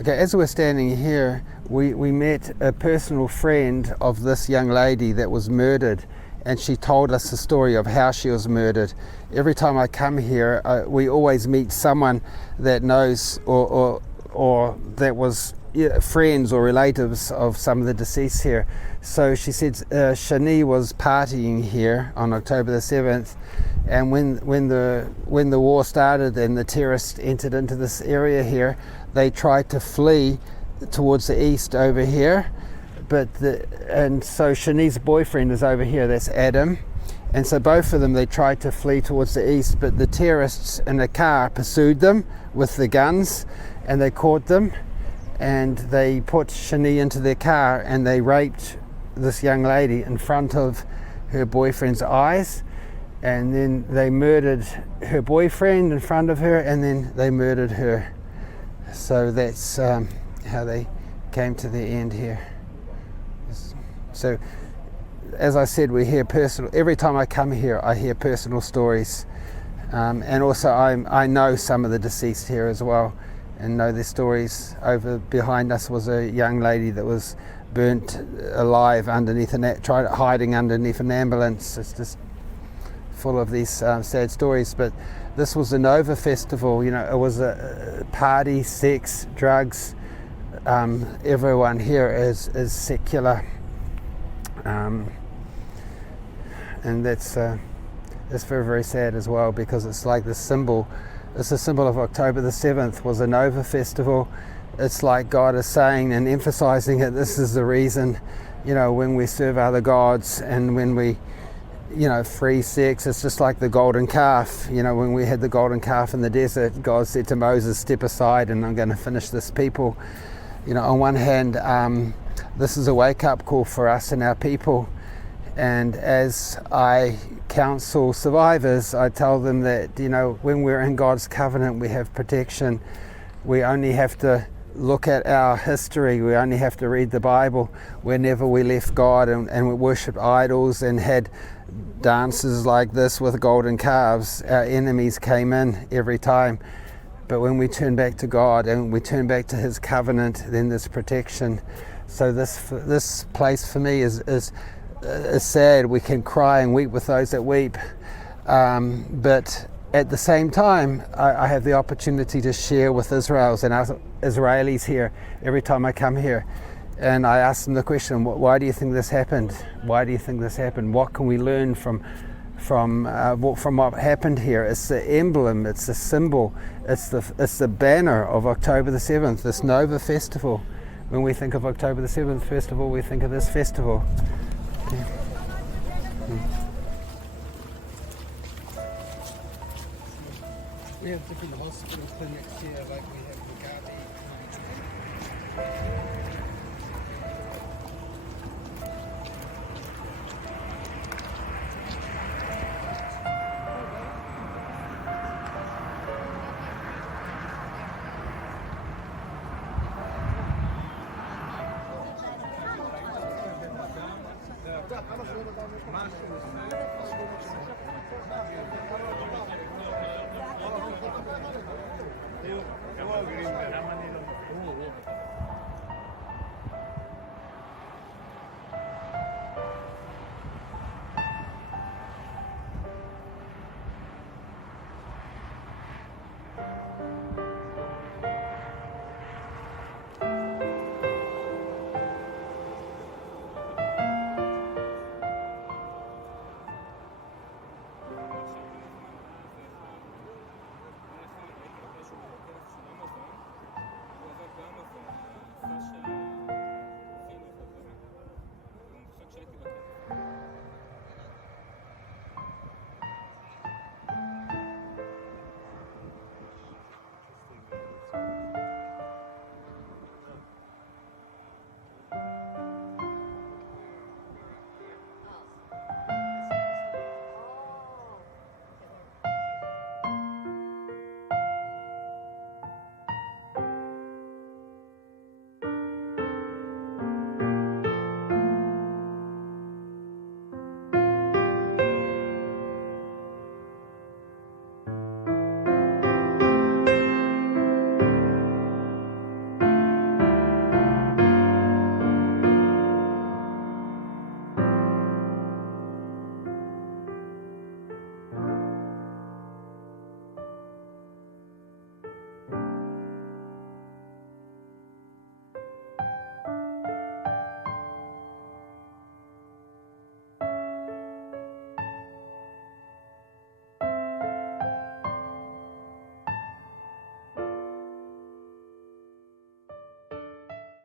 Okay, as we're standing here, we met a personal friend of this young lady that was murdered, and she told us the story of how she was murdered. Every time I come here, we always meet someone that knows or that was friends or relatives of some of the deceased here. So she said Shani was partying here on October the 7th, and when the war started and the terrorists entered into this area here, they tried to flee towards the east over here, and so Shani's boyfriend is over here, that's Adam, and so both of them, they tried to flee towards the east, but the terrorists in a car pursued them with the guns, and they caught them, and they put Shani into their car, and they raped this young lady in front of her boyfriend's eyes, and then they murdered her boyfriend in front of her, and then they murdered her. So that's how they came to the end here. So, as I said, we hear every time I come here, I hear personal stories. And also I know some of the deceased here as well, and know their stories. Over behind us was a young lady that was burnt alive underneath hiding underneath an ambulance. It's just full of these sad stories. But this was a Nova festival, it was a party, sex, drugs. Everyone here is secular. And that's very, very sad as well, because it's like the symbol. It's a symbol of October the 7th was a Nova festival. It's like God is saying and emphasizing it. This is the reason, when we serve other gods and when we, free sex. It's just like the golden calf. When we had the golden calf in the desert, God said to Moses, step aside and I'm going to finish this people. On one hand, this is a wake-up call for us and our people. And as I counsel survivors, I tell them that, when we're in God's covenant, we have protection. We only have to look at our history. We only have to read the Bible. Whenever we left God and we worshipped idols and had dances like this with golden calves, our enemies came in every time. But when we turn back to God and we turn back to His covenant, then there's protection. So this place for me is sad. We can cry and weep with those that weep. But at the same time, I have the opportunity to share with Israelis and Israelis here every time I come here. And I ask them the question, why do you think this happened? Why do you think this happened? What can we learn from what happened here? It's the emblem, it's the symbol, it's the banner of October the 7th, this Nova festival. When we think of October the 7th festival, we think of this festival. Yeah. We have different hospital clinics here, like we have the Gavi.